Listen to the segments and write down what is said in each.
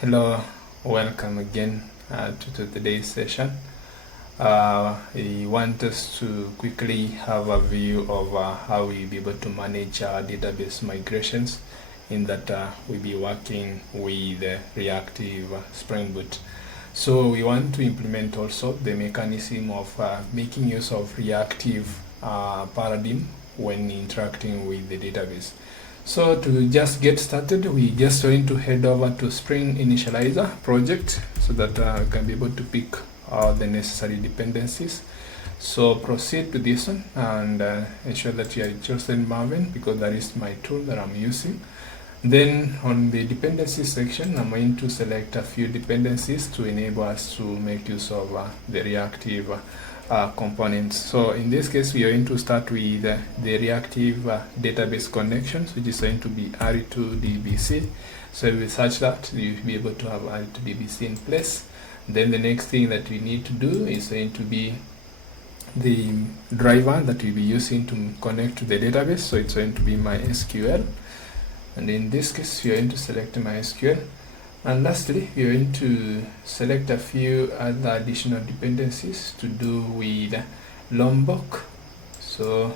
Hello, welcome again to today's session. I want us to quickly have a view of how we'll be able to manage our database migrations, in that we'll be working with reactive Spring Boot. So we want to implement also the mechanism of making use of reactive paradigm when interacting with the database. So to just get started, we just going to head over to Spring Initializer project so that we can be able to pick the necessary dependencies. So proceed to this one and ensure that you are chosen Maven, because that is my tool that I'm using. Then on the dependency section, I'm going to select a few dependencies to enable us to make use of the reactive components. So in this case, we are going to start with the reactive database connections, which is going to be R2DBC. So we search that, you'll be able to have R2DBC in place. Then the next thing that we need to do is going to be the driver that we'll be using to connect to the database. So it's going to be MySQL. And in this case, we are going to select MySQL. And lastly, we are going to select a few other additional dependencies to do with Lombok. So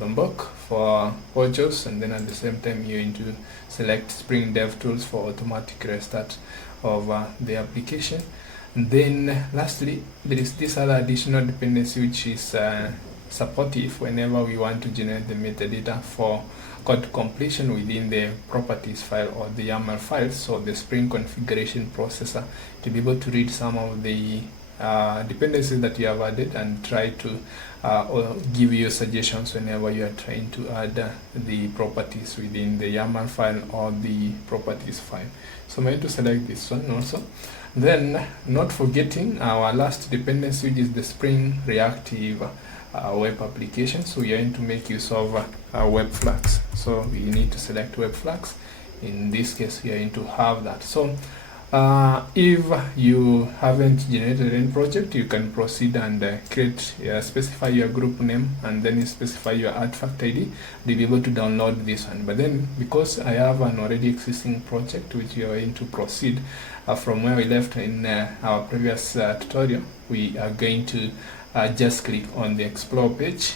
Lombok for modules, and then at the same time you're going to select Spring DevTools for automatic restart of the application. And then lastly, there is this other additional dependency which is supportive whenever we want to generate the metadata for code completion within the properties file or the YAML file. So the Spring configuration processor to be able to read some of the dependencies that you have added and try to give you suggestions whenever you are trying to add the properties within the YAML file or the properties file. So I'm going to select this one also. Then, not forgetting our last dependency, which is the Spring Reactive web application. So we are going to make use of web flags. So we need to select web flags. In this case, we are going to have that. So if you haven't generated any project, you can proceed and specify your group name, and then you specify your artifact ID to be able to download this one. But then, because I have an already existing project which we are going to proceed from where we left in our previous tutorial, we are going to just click on the explore page,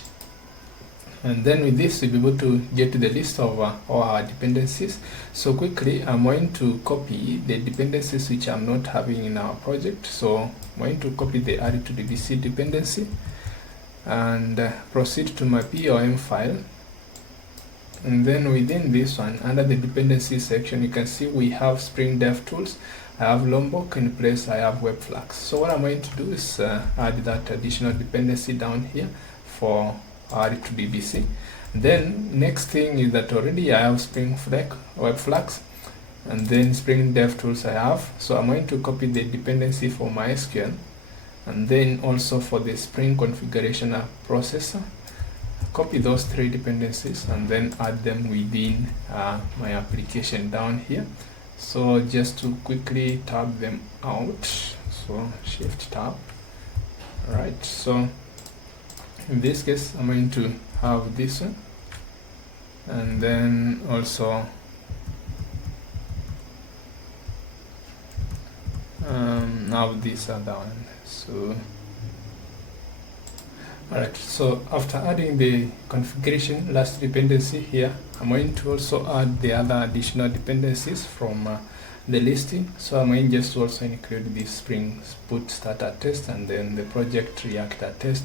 and then with this we'll be able to get to the list of all our dependencies. So quickly, I'm going to copy the dependencies which I'm not having in our project. So I'm going to copy the R2DBC dependency and proceed to my POM file. And then within this one, under the dependency section, you can see we have Spring DevTools. I have Lombok in place, I have web flags. So what I'm going to do is add that additional dependency down here for R2DBC. Then next thing is that already I have Spring web flags, and then Spring DevTools I have. So I'm going to copy the dependency for MySQL, and then also for the Spring configuration processor. Copy those three dependencies and then add them within my application down here. So just to quickly tab them out, so shift tab. Right, so in this case, I'm going to have this one, and then also now this other one. So alright, so after adding the configuration last dependency here, I'm going to also add the other additional dependencies from the listing. So I'm going just to also include the Spring Boot starter test and then the project reactor test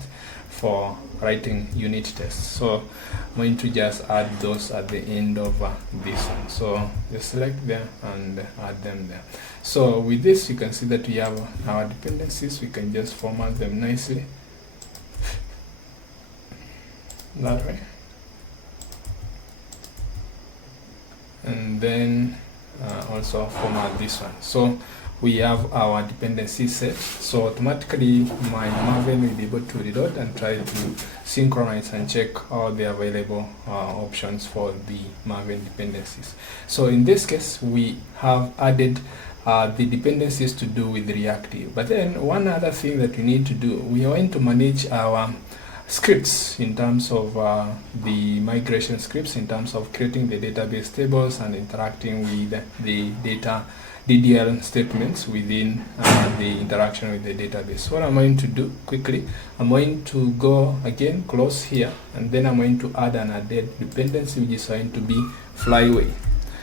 for writing unit tests. So I'm going to just add those at the end of this one. So just select them and add them there. So with this, you can see that we have our dependencies. We can just format them nicely that way, and then also format this one. So we have our dependency set, so automatically my Maven will be able to reload and try to synchronize and check all the available options for the Maven dependencies. So in this case, we have added the dependencies to do with reactive. But then one other thing that we need to do, we are going to manage our scripts in terms of the migration scripts, in terms of creating the database tables and interacting with the data DDL statements within the interaction with the database. So what I'm going to do quickly, I'm going to go again, close here, and then I'm going to add an added dependency, which is going to be Flyway.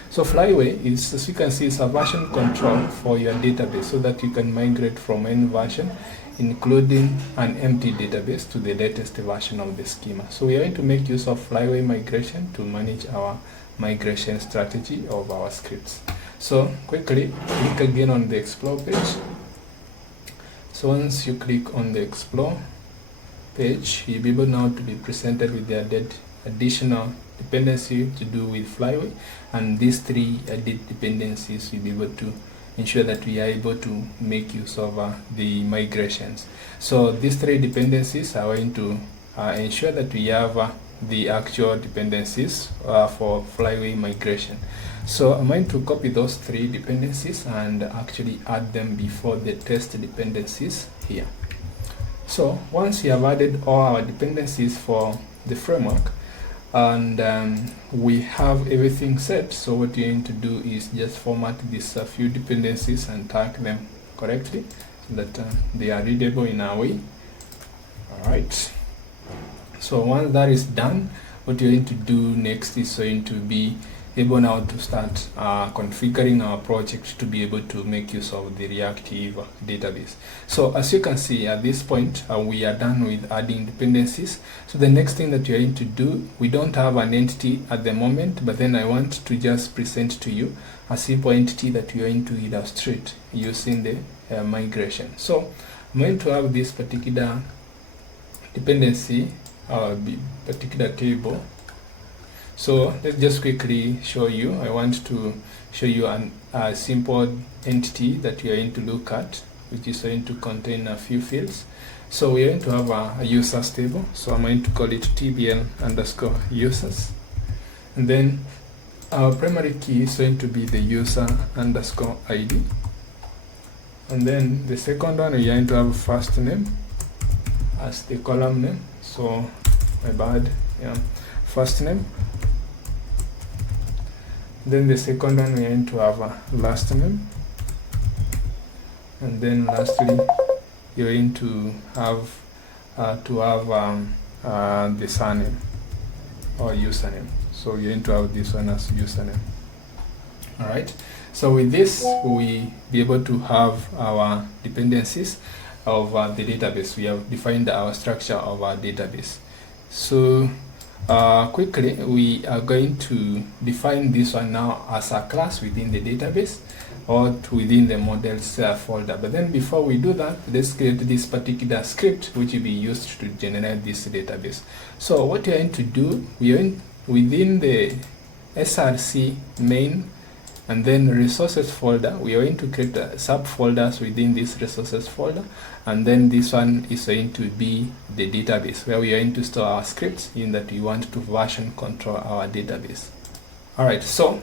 So Flyway is, as you can see, is a version control for your database so that you can migrate from any version, including an empty database, to the latest version of the schema. So we are going to make use of Flyway migration to manage our migration strategy of our scripts. So quickly click again on the explore page. So once you click on the explore page, you'll be able now to be presented with the additional dependency to do with Flyway, and these three added dependencies will be able to ensure that we are able to make use of the migrations. So these three dependencies are going to ensure that we have the actual dependencies for Flyway migration. So I'm going to copy those three dependencies and actually add them before the test dependencies here. So once we have added all our dependencies for the framework, and we have everything set, so what you're going to do is just format these few dependencies and tag them correctly so that they are readable in our way. Alright, so once that is done, what you're going to do next is going to be able now to start configuring our project to be able to make use of the reactive database. So as you can see at this point, we are done with adding dependencies. So the next thing that you're going to do, we don't have an entity at the moment, but then I want to just present to you a simple entity that you're going to illustrate using the migration. So I'm going to have this particular dependency or particular table. So let's just quickly show you. I want to show you a simple entity that you're going to look at, which is going to contain a few fields. So we're going to have a users table. So I'm going to call it tbl_users. And then our primary key is going to be the user_id. And then the second one, we're going to have first name as the column name. So my bad, yeah, first name. Then the second one, we're going to have a last name, and then lastly you're going to have the surname or username. So you're going to have this one as username. All right, so with this we be able to have our dependencies of the database. We have defined our structure of our database. So quickly, we are going to define this one now as a class within the database or within the models folder. But then before we do that, let's create this particular script which will be used to generate this database. So what you're going to do, we are within the src main and then resources folder, we are going to create subfolders within this resources folder, and then this one is going to be the database where we are going to store our scripts in that we want to version control our database. Alright, so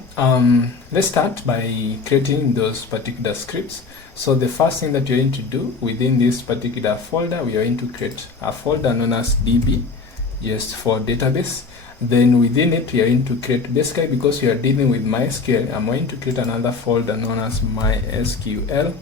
let's start by creating those particular scripts. So the first thing that you're going to do within this particular folder, we are going to create a folder known as db, just for database. Then within it, we are going to create, basically because we are dealing with MySQL, I'm going to create another folder known as MySQL.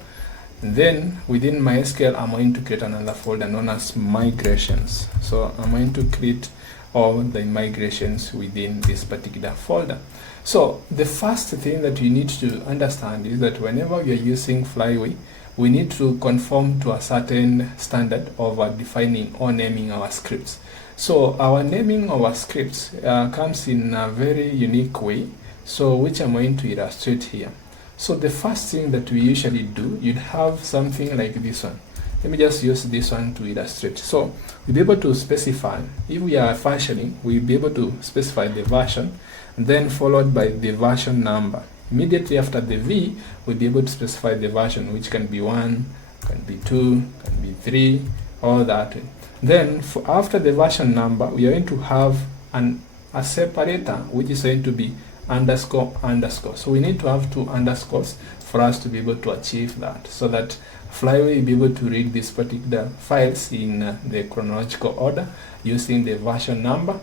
And then within MySQL, I'm going to create another folder known as migrations. So I'm going to create all the migrations within this particular folder. So the first thing that you need to understand is that whenever we are using Flyway, we need to conform to a certain standard of defining or naming our scripts. So our naming of our scripts comes in a very unique way, so which I'm going to illustrate here. So the first thing that we usually do, you'd have something like this one. Let me just use this one to illustrate. So we'll be able to specify, if we are functioning, we'll be able to specify the version, and then followed by the version number. Immediately after the V, we'll be able to specify the version, which can be 1, can be 2, can be 3, all that way. Then after the version number, we are going to have a separator, which is going to be __. So we need to have 2 underscores for us to be able to achieve that, so that Flyway will be able to read these particular files in the chronological order using the version number.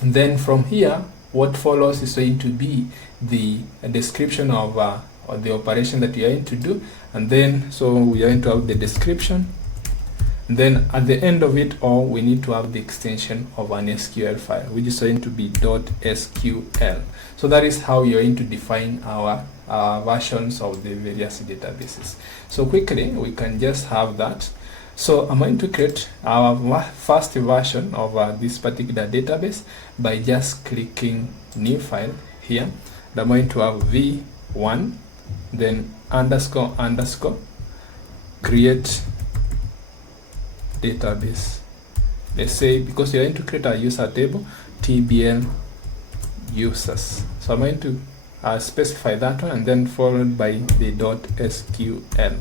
And then from here, what follows is going to be the description of or the operation that you are going to do, and then so we are going to have the description. And then at the end of it all, we need to have the extension of an SQL file, which is going to be .sql. So that is how you're going to define our versions of the various databases. So quickly, we can just have that. So I'm going to create our first version of this particular database by just clicking new file here. And I'm going to have v1, then underscore underscore create database. Let's say, because you're going to create a user table, tbl users. So I'm going to specify that one, and then followed by the .sql.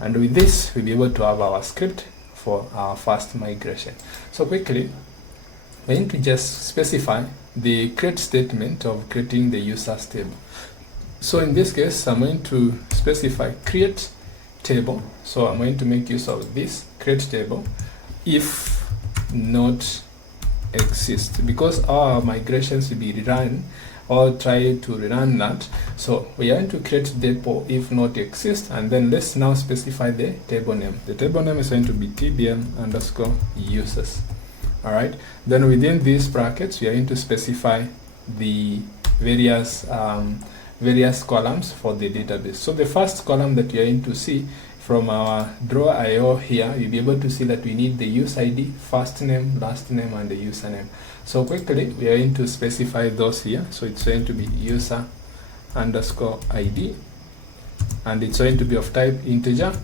And with this, we'll be able to have our script for our first migration. So quickly, we're going to just specify the create statement of creating the users table. So in this case, I'm going to specify create table. So I'm going to make use of this create table if not exist, because our migrations will be rerun or try to rerun that. So we are going to create table if not exist, and then let's now specify the table name. The table name is going to be tbl underscore users. All right, then within these brackets we are going to specify the various columns for the database. So the first column that you are going to see from our draw IO here, you'll be able to see that we need the user ID, first name, last name, and the username. So quickly, we are going to specify those here. So it's going to be user underscore ID, and it's going to be of type integer.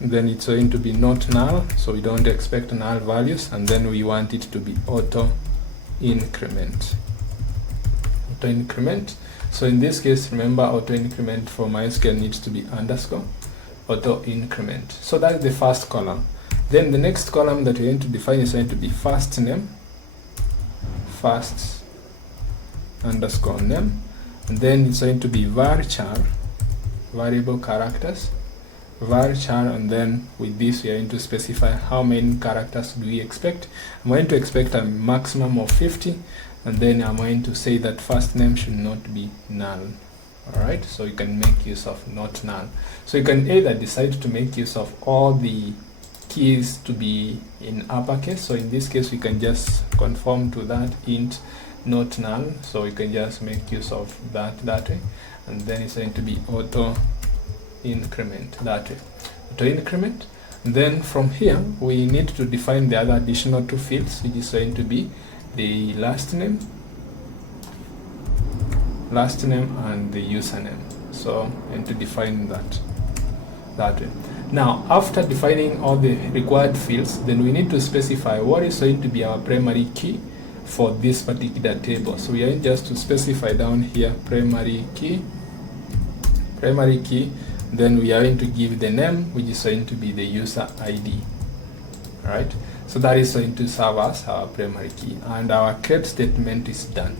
Then it's going to be not null, so we don't expect null values, and then we want it to be auto increment. Auto increment. So in this case, remember, auto increment for MySQL needs to be underscore auto increment. So that's the first column. Then the next column that we're going to define is going to be first name, first underscore name, and then it's going to be varchar, variable characters, varchar, and then with this we are going to specify how many characters do we expect. I'm going to expect a maximum of 50, and then I'm going to say that first name should not be null. All right, so you can make use of not null. So you can either decide to make use of all the keys to be in uppercase. So in this case, we can just conform to that int not null. So you can just make use of that way, and then it's going to be auto increment that way. Auto increment. And then from here, we need to define the other additional two fields, which is going to be the last name and the username. So and to define that way. Now after defining all the required fields, then we need to specify what is going to be our primary key for this particular table. So we are just to specify down here primary key, then we are going to give the name, which is going to be the user ID. All right, so that is going to serve as our primary key, and our create statement is done.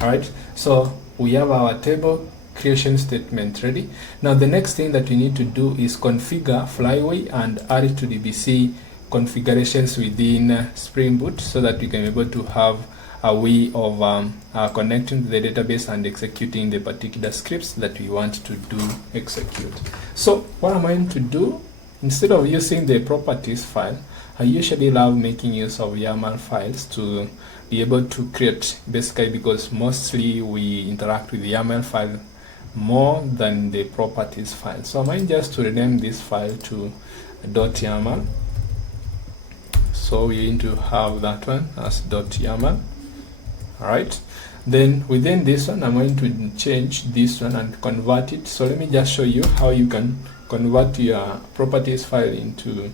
All right, so we have our table creation statement ready. Now the next thing that we need to do is configure Flyway and R2DBC configurations within Spring Boot, so that we can be able to have a way of connecting to the database and executing the particular scripts that we want to do execute. So what I'm going to do, instead of using the properties file, I usually love making use of YAML files to be able to create, basically because mostly we interact with the YAML file more than the properties file. So I'm going just to rename this file to .yaml. So we're going to have that one as .yaml. All right. Then within this one, I'm going to change this one and convert it. So let me just show you how you can convert your properties file into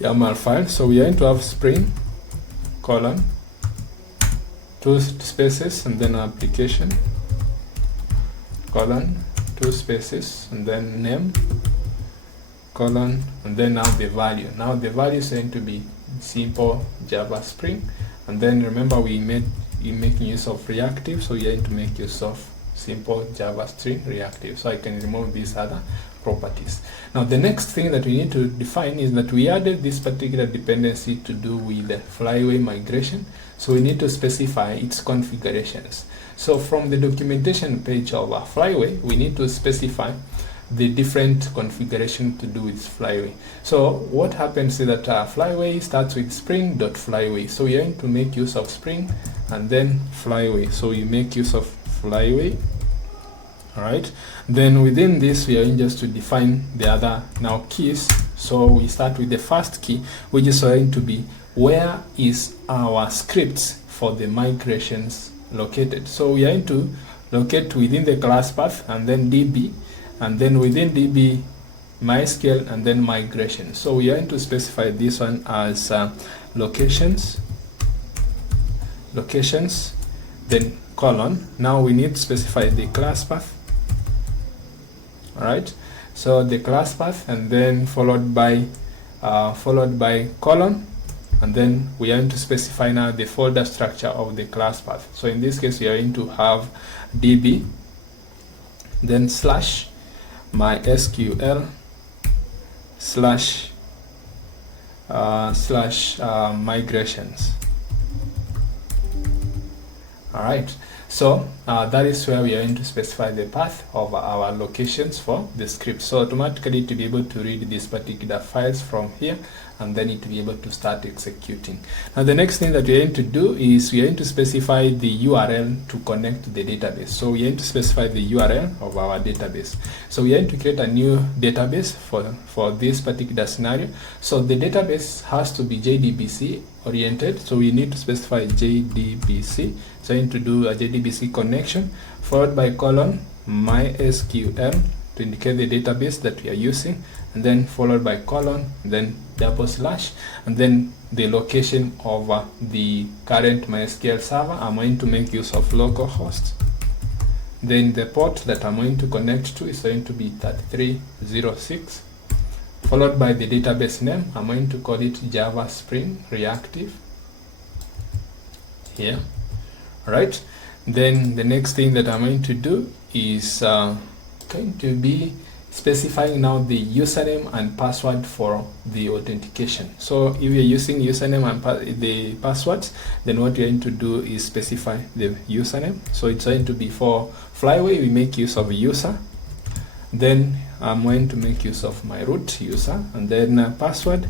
YAML file. So we are going to have Spring : 2 spaces and then application : 2 spaces and then name : and then now the value. Now the value is going to be simple Java Spring, and then remember we making use of reactive, so you're going to make use of simple Java string reactive. So I can remove these other properties. Now the next thing that we need to define is that we added this particular dependency to do with the Flyway migration, so we need to specify its configurations. So from the documentation page of Flyway, we need to specify the different configuration to do with Flyway. So what happens is that Flyway starts with spring.flyway. So we are going to make use of Spring and then Flyway. So you make use of Flyway. All right. Then within this, we are going just to define the other now keys. So we start with the first key, which is going to be where is our scripts for the migrations located. So we are going to locate within the class path and then DB, and then within DB MySQL and then migration. So we are going to specify this one as locations, then colon. Now we need to specify the class path. All right. So the class path, and then followed by colon, and then we are going to specify now the folder structure of the class path. So in this case, we are going to have DB, then slash MySQL slash migrations. All right. So that is where we are going to specify the path of our locations for the script. So automatically to be able to read these particular files from here, and then it to be able to start executing. Now the next thing that we are going to do is we are going to specify the URL to connect to the database. So we are going to specify the URL of our database. So we are going to create a new database for this particular scenario. So the database has to be JDBC oriented. So we need to specify JDBC. So I need to do a JDBC connection followed by colon MySQL to indicate the database that we are using, and then followed by colon, then double slash, and then the location of the current MySQL server. I'm going to make use of localhost. Then the port that I'm going to connect to is going to be 3306, followed by the database name. I'm going to call it Java Spring Reactive here. All right. Then the next thing that I'm going to do is going to be specifying now the username and password for the authentication. So if you're using username and the passwords, then what you're going to do is specify the username. So it's going to be for Flyway, we make use of user. Then I'm going to make use of my root user, and then password,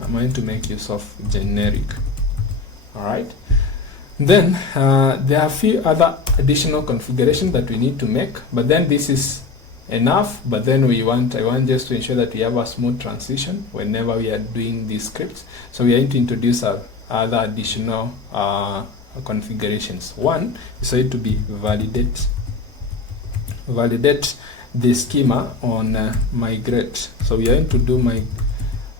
I'm going to make use of generic. All right. Then there are a few other additional configurations that we need to make, but then this is enough. But then I want just to ensure that we have a smooth transition whenever we are doing these scripts. So we are going to introduce other additional configurations. One is going to be validate the schema on migrate. So we are going to do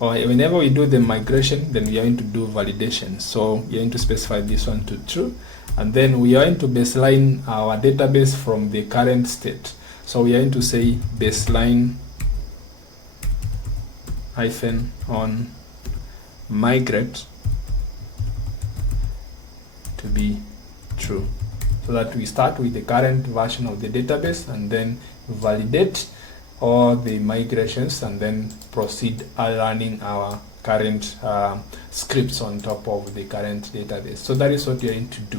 whenever we do the migration, then we are going to do validation. So we are going to specify this one to true, and then we are going to baseline our database from the current state. So we are going to say baseline -on migrate to be true, so that we start with the current version of the database and then validate all the migrations and then proceed running our current scripts on top of the current database. So that is what we are going to do,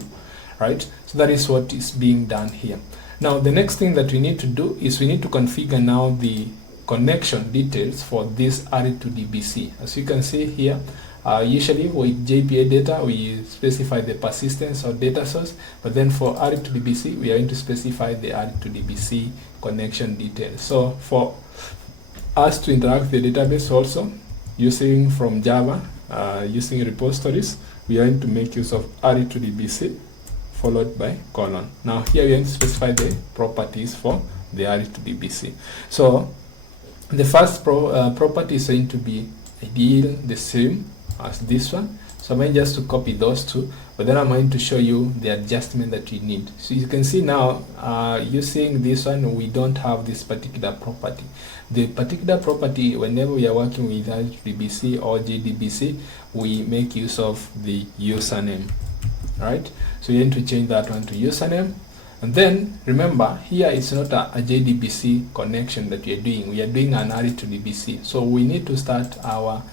right? So that is what is being done here. Now the next thing that we need to do is we need to configure now the connection details for this R2DBC. As you can see here, usually with JPA data we specify the persistence or data source, but then for R2DBC we are going to specify the R2DBC connection details. So for us to interact with the database also using from Java, using repositories, we are going to make use of R2DBC followed by colon. Now here we are going to specify the properties for the R2DBC. So the first property is going to be ideal the same as this one. So I'm going just to copy those two, but then I'm going to show you the adjustment that you need. So you can see now using this one, we don't have this particular property. The particular property, whenever we are working with R2DBC or JDBC, we make use of the username. Right? So you need to change that one to username. And then remember, here it's not a JDBC connection that we are doing. We are doing an R2DBC. So we need to start our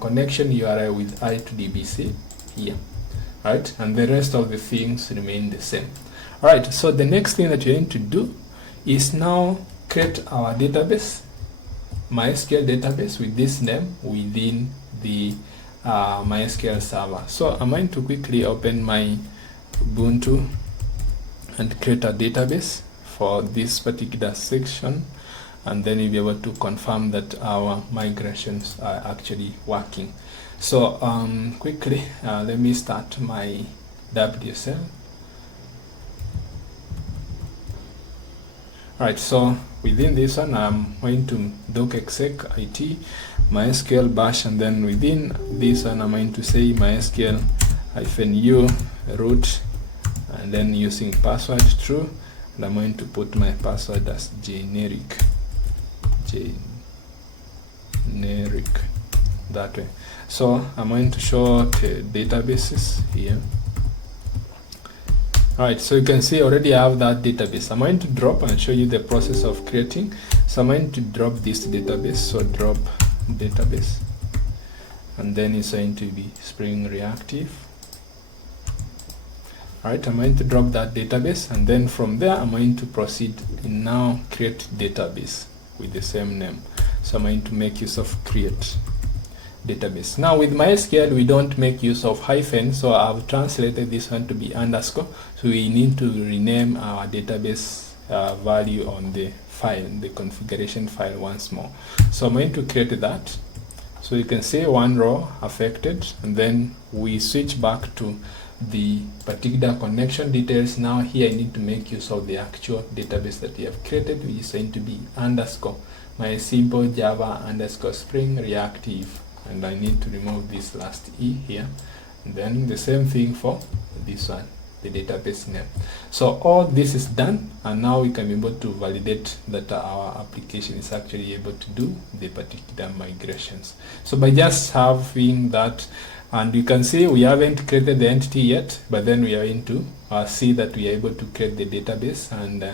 connection URL with R2DBC here. right? And the rest of the things remain the same. All right, so the next thing that you're going to do is now create our database, MySQL database with this name within the MySQL server. So I'm going to quickly open my Ubuntu and create a database for this particular section, and then you'll be able to confirm that our migrations are actually working. So quickly, let me start my WSL. Alright, so within this one, I'm going to docexec it MySQL bash, and then within this one, I'm going to say MySQL -u root, and then using password true, and I'm going to put my password as generic, that way. So I'm going to show the databases here. Alright, so you can see already I have that database. I'm going to drop and show you the process of creating. So I'm going to drop this database, so drop database, and then it's going to be Spring Reactive. Alright, I'm going to drop that database, and then from there I'm going to proceed and now create database with the same name. So I'm going to make use of create database. Now with MySQL we don't make use of hyphen, so I've translated this one to be underscore, so we need to rename our database value on the file, the configuration file, once more. So I'm going to create that. So you can see one row affected, and then we switch back to the particular connection details. Now here I need to make use of the actual database that we have created, which is going to be underscore my simple Java underscore Spring Reactive, and I need to remove this last E here, and then the same thing for this one, the database name. So all this is done, and now we can be able to validate that our application is actually able to do the particular migrations. So by just having that, and you can see we haven't created the entity yet, but then we are going to see that we are able to create the database and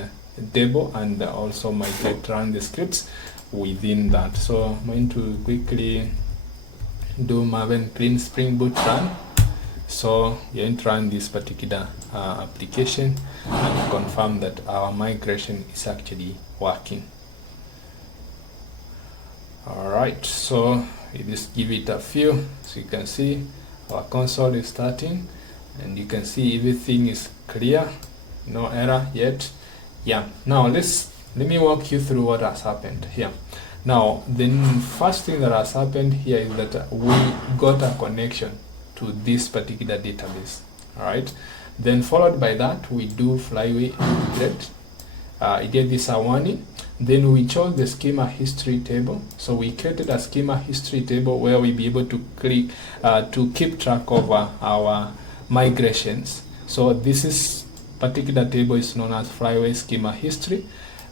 table, and also migrate, run the scripts within that. So I'm going to quickly do maven clean spring boot run. So you're going to run this particular application and confirm that our migration is actually working. Alright, so you just give it a few. So you can see our console is starting, and you can see everything is clear, no error yet. Yeah, now let me walk you through what has happened here. Now the first thing that has happened here is that we got a connection to this particular database. Alright, then followed by that we do Flyway migrate. It gave this a warning. Then we chose the schema history table. So we created a schema history table where we be able to click to keep track of our migrations. So this particular table is known as Flyway schema history,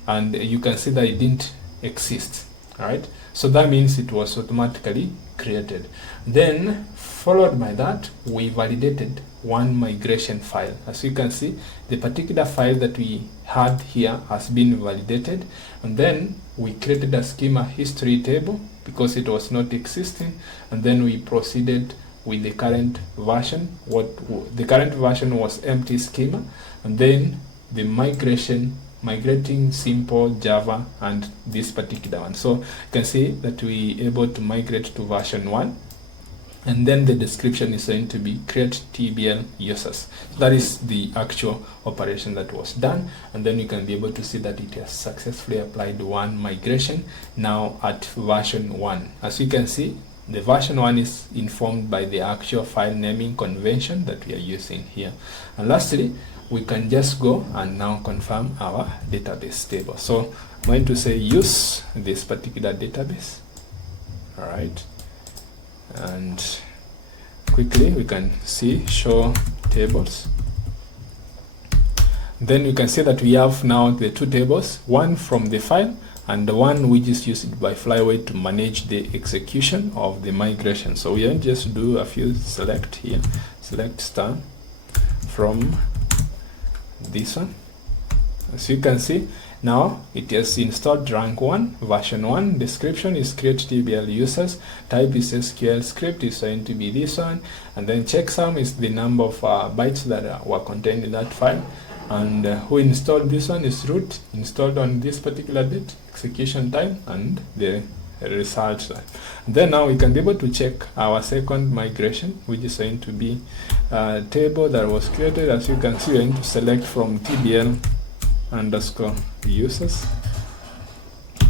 and you can see that it didn't exist. Alright, so that means it was automatically created. Then followed by that we validated one migration file. As you can see, the particular file that we had here has been validated, and then we created a schema history table because it was not existing, and then we proceeded with the current version. The current version was empty schema, and then the migrating simple Java and this particular one. So you can see that we able to migrate to version 1, and then the description is going to be create TBL users. That is the actual operation that was done, and then you can be able to see that it has successfully applied one migration now at version 1. As you can see, the version 1 is informed by the actual file naming convention that we are using here. And lastly, we can just go and now confirm our database table. So I'm going to say use this particular database. All right, and quickly we can see show tables. Then you can see that we have now the two tables, one from the file and the one which is used by Flyway to manage the execution of the migration. So we can just do a few select here, select from this one. As you can see, Now it has installed rank 1, version 1, description is create TBL users, type is SQL script, is going to be this one, and then checksum is the number of bytes that were contained in that file, and who installed this one is root, installed on this particular date, execution time, and the result. Then now we can be able to check our second migration, which is going to be a table that was created. As you can see, we're going to select from TBL underscore users.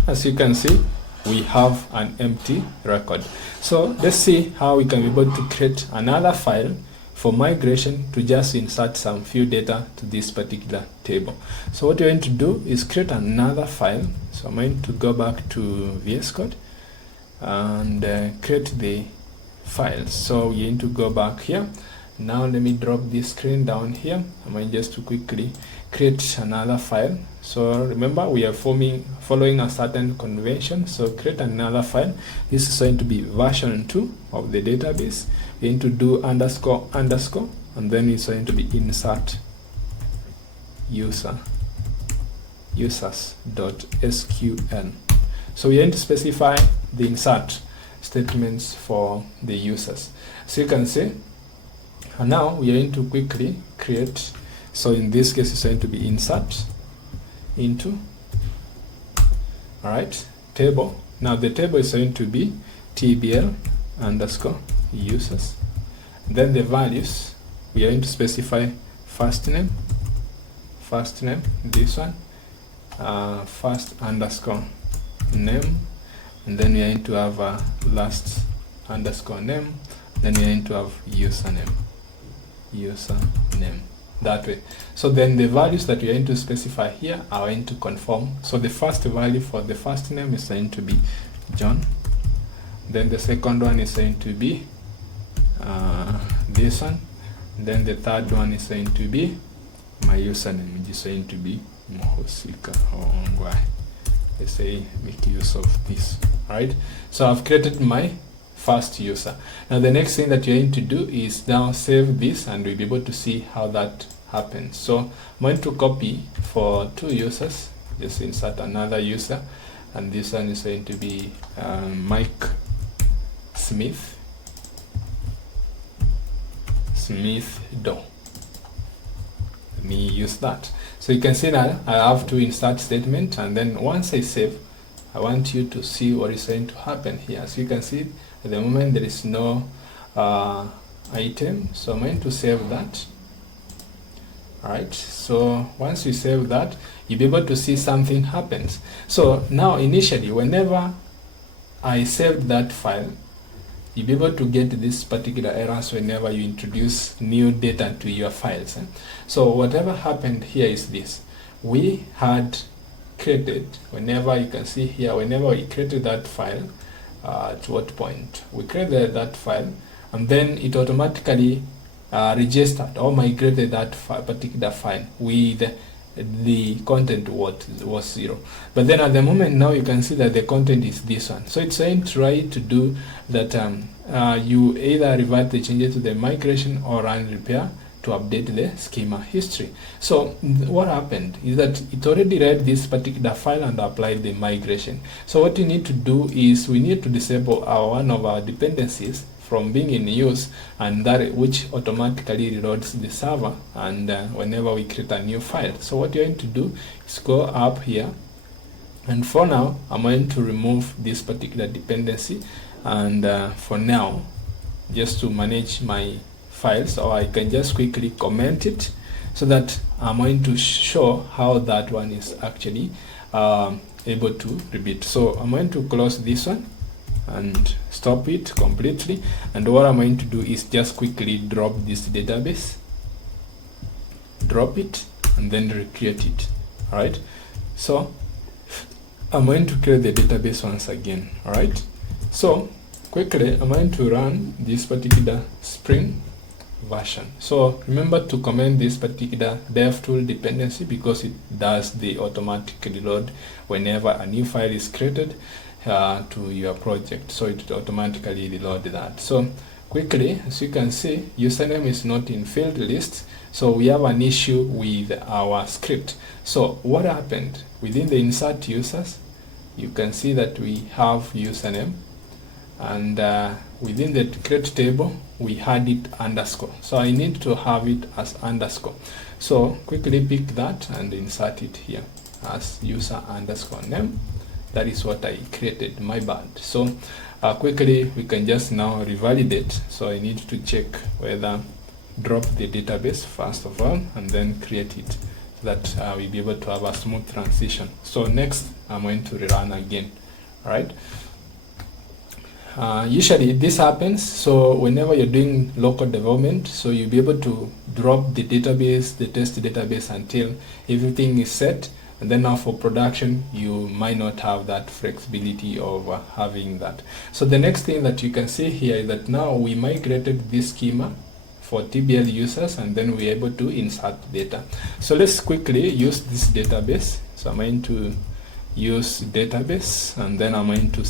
As you can see, we have an empty record. So let's see how we can be able to create another file for migration to just insert some few data to this particular table. So what you're going to do is create another file. So I'm going to go back to VS Code and create the file. So you need to go back here. Now let me drop this screen down here. I'm going just to quickly create another file. So remember, we are following a certain convention. So create another file. This is going to be version 2 of the database. You need to do underscore underscore, and then it's going to be insert users.sql. So we need to specify the insert statements for the users. So you can see, and now we are going to quickly create. So in this case, it's going to be insert into, all right, table. Now the table is going to be TBL underscore users. Then the values, we are going to specify first name, this one, first underscore name, and then we are going to have a last underscore name, then we are going to have username, that way. So then the values that we are going to specify here are going to conform. So the first value for the first name is going to be John, then the second one is going to be this one, then the third one is going to be my username, which is going to be Mohosika or Ongwai. They say make use of this. Right, so I've created my first user. Now the next thing that you're going to do is now save this, and we'll be able to see how that happens. So I'm going to copy for 2 users, just insert another user, and this one is going to be Mike Smith Doe. Let me use that. So you can see that I have to insert statement, and then once I save, I want you to see what is going to happen here. As you can see, at the moment there is no item, so I'm going to save that. Alright, so once you save that, you'll be able to see something happens. So now initially, whenever I saved that file, you'll be able to get this particular errors whenever you introduce new data to your files. So whatever happened here is this. We had created, whenever you can see here, whenever we created that file, at what point we created that file, and then it automatically registered or migrated that particular file with the content was 0. But then at the moment now you can see that the content is this one. So it's going to try to do that you either revert the changes to the migration or run repair to update the schema history. So what happened is that it already read this particular file and applied the migration. So what you need to do is we need to disable one of our dependencies from being in use, and that which automatically reloads the server and whenever we create a new file. So what you're going to do is go up here, and for now I'm going to remove this particular dependency, and for now, just to manage my files, or I can just quickly comment it so that I'm going to show how that one is actually able to repeat. So I'm going to close this one and stop it completely, and what I'm going to do is just quickly drop this database, drop it, and then recreate it. Alright, so I'm going to create the database once again. Alright, so quickly I'm going to run this particular Spring version. So remember to comment this particular DevTool dependency, because it does the automatic reload whenever a new file is created to your project. So it automatically reload that. So quickly, as you can see, username is not in field list, so we have an issue with our script. So what happened? within the insert users, you can see that we have username, and within the create table we had it underscore, so I need to have it as underscore. So quickly pick that and insert it here as user underscore name. That is what I created, my bad. So quickly we can just now revalidate. So I need to check whether drop the database first of all and then create it, that we'll be able to have a smooth transition. So next I'm going to rerun again. All right. Usually this happens, so whenever you're doing local development, so you'll be able to drop the database, the test database, until everything is set, and then now for production you might not have that flexibility of having that. So the next thing that you can see here is that now we migrated this schema for TBL users, and then we're able to insert data. So let's quickly use this database. So I'm going to use database, and then I'm going to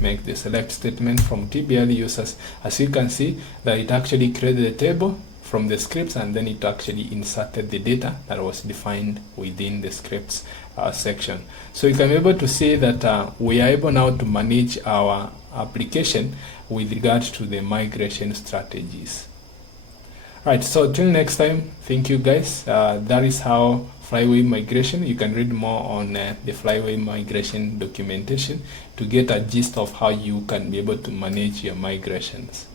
make the select statement from TBL users. As you can see that it actually created a table from the scripts, and then it actually inserted the data that was defined within the scripts section. So you can be able to see that we are able now to manage our application with regard to the migration strategies. Right, so till next time, thank you guys. That is how Flyway Migration. You can read more on the Flyway Migration documentation to get a gist of how you can be able to manage your migrations.